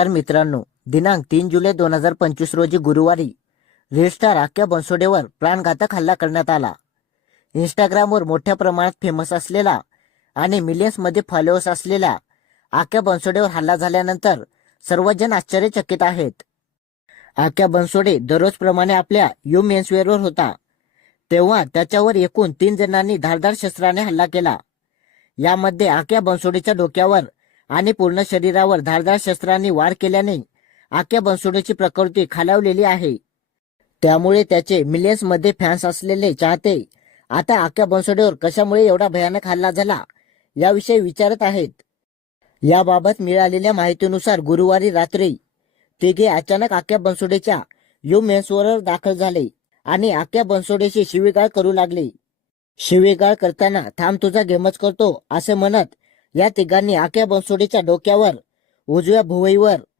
तर मित्रांनो दिनांक तीन जुलै दोन हजार पंचवीस रोजी गुरुवारी रीलस्टार आख्या बनसोडेवर प्राणघातक हल्ला करण्यात आला. इंस्टाग्रामवर मोठ्या प्रमाणात फेमस असलेला आणि मिलियन्समध्ये फॉलोअर्स असलेल्या आख्या बनसोडेवर हल्ला झाल्यानंतर सर्वजण आश्चर्यचकित आहेत. आख्या बनसोडे दररोजप्रमाणे आपल्या यू मेन्सवेअरवर होता. तेव्हा त्याच्यावर एकूण तीन जणांनी धारदार शस्त्राने हल्ला केला. यामध्ये आख्या बनसोडेच्या डोक्यावर आणि पूर्ण शरीरावर धारदार शस्त्रांनी वार केल्याने आख्या बनसोडेची प्रकृती खालावलेली आहे. त्यामुळे त्याचे मिलियन्समध्ये फॅन्स असलेले चाहते आता आख्या बनसोडेवर कशामुळे एवढा भयानक हल्ला झाला याविषयी विचारत आहेत. याबाबत मिळालेल्या माहितीनुसार गुरुवारी रात्री तिघे अचानक आख्या बनसोडेच्या यू मेन्सवर दाखल झाले आणि आख्या बनसोडेशी शिवीगाळ करू लागले. शिवीगाळ करताना थांब तुझा गेमच करतो असे म्हणत या तिघांनी आक्या बनसोडीच्या डोक्यावर उजव्या भुवईवर